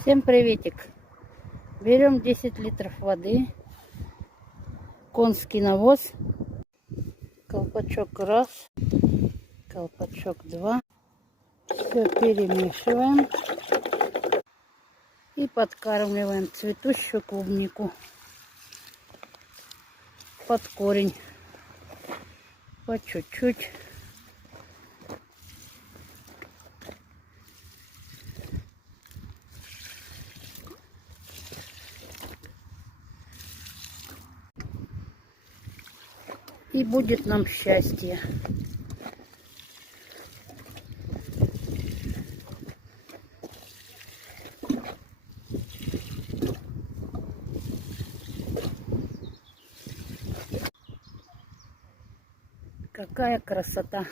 Всем приветик. Берем 10 литров воды, конский навоз, колпачок раз, колпачок два. Все перемешиваем и подкармливаем цветущую клубнику под корень по чуть-чуть. И будет нам счастье. Какая красота!